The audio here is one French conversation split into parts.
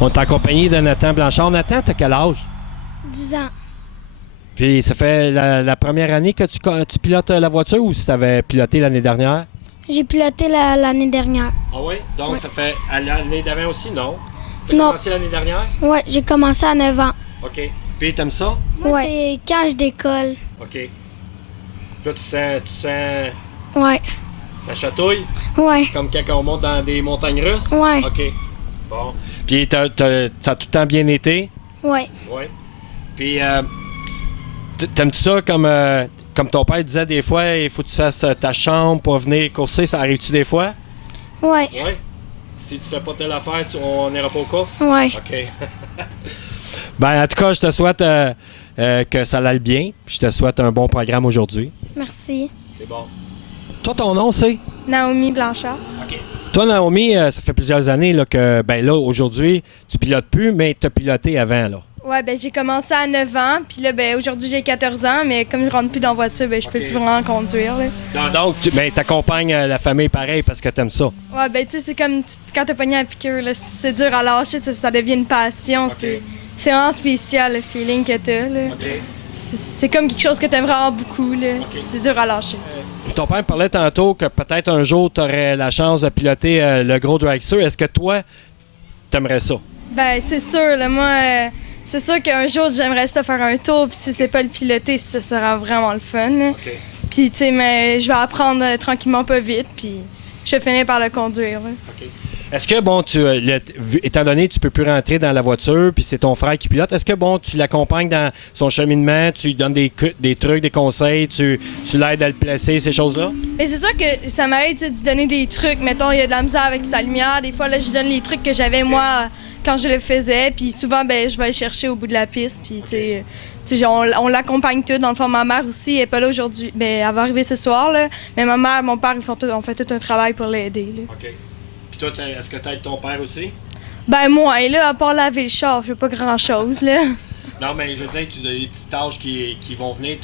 On est en compagnie de Nathan Blanchard. Nathan, t'as quel âge? 10 ans. Puis ça fait la première année que tu pilotes la voiture ou si tu avais piloté l'année dernière? J'ai piloté l'année dernière. Ah oui? Donc Ouais. ça fait l'année d'avant aussi, non? T'as Non. commencé l'année dernière? Ouais, j'ai commencé à 9 ans. OK. Puis t'aimes ça? Moi, Ouais. c'est quand je décolle. OK. Là, tu sens, Ouais. ça chatouille? Ouais. Comme quand on monte dans des montagnes russes? Ouais. OK. Bon. Puis ça a tout le temps bien été? Ouais. Oui. Puis, t'aimes-tu ça comme ton père disait des fois, il faut que tu fasses ta chambre pour venir courser, ça arrive-tu des fois? Ouais. Oui. Si tu fais pas telle affaire, on n'ira pas aux courses? Ouais. OK. Ben, en tout cas, je te souhaite que ça aille bien, puis je te souhaite un bon programme aujourd'hui. Merci. C'est bon. Toi, ton nom, c'est? Naomi Blanchard. OK. Toi, Naomi, ça fait plusieurs années là, que, ben là, aujourd'hui, tu pilotes plus, mais tu as piloté avant, là. Ouais, ben j'ai commencé à 9 ans, puis là, ben aujourd'hui j'ai 14 ans, mais comme je rentre plus dans la voiture, ben je peux Ok. plus vraiment conduire, là. Non, donc, tu accompagnes la famille pareil parce que tu aimes ça. Ouais, ben tu sais, c'est comme quand t'as pogné à piqûre, là, c'est dur à lâcher, ça devient une passion, Ok. c'est vraiment spécial le feeling que t'as, là. OK. C'est comme quelque chose que t'aimes vraiment beaucoup, là. C'est dur à lâcher. Ton père me parlait tantôt que peut-être un jour, tu aurais la chance de piloter le gros dragster. Est-ce que toi, t'aimerais ça? Ben c'est sûr, là, moi, c'est sûr qu'un jour j'aimerais ça faire un tour, puis si c'est pas le piloter, ça sera vraiment le fun, là. OK. Puis, tu sais, mais je vais apprendre tranquillement, pas vite, puis je vais finir par le conduire. Là. OK. Est-ce que, bon, étant donné que tu peux plus rentrer dans la voiture, puis c'est ton frère qui pilote, est-ce que, bon, tu l'accompagnes dans son cheminement, tu lui donnes des trucs, des conseils, tu l'aides à le placer, ces choses-là? Mais c'est sûr que ça m'arrive tu sais, de lui donner des trucs. Mettons, il y a de la misère avec sa lumière. Des fois, là, je donne les trucs que j'avais, moi, quand je le faisais. Puis souvent, ben, je vais le chercher au bout de la piste. Puis, tu sais, on l'accompagne tout. Dans le fond, ma mère aussi, elle n'est pas là aujourd'hui. Ben, elle va arriver ce soir, là. Mais ma mère, mon père, on fait tout un travail pour l'aider, là. OK. Puis toi, est-ce que tu aides ton père aussi? Ben, moi, là, à part laver le char, je fais pas grand-chose, là. Non, mais je veux dire, tu as des petites tâches qui vont venir.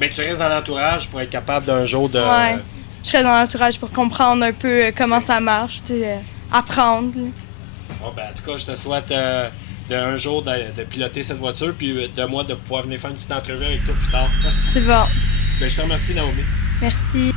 Mais tu restes dans l'entourage pour être capable d'un jour de... Ouais. Je serais dans l'entourage pour comprendre un peu comment ça marche, tu sais, apprendre. Là. Bon, ben, en tout cas, je te souhaite un jour de piloter cette voiture, puis de moi de pouvoir venir faire une petite entrevue avec toi plus tard. C'est bon. Ben, je te remercie, Naomi. Merci.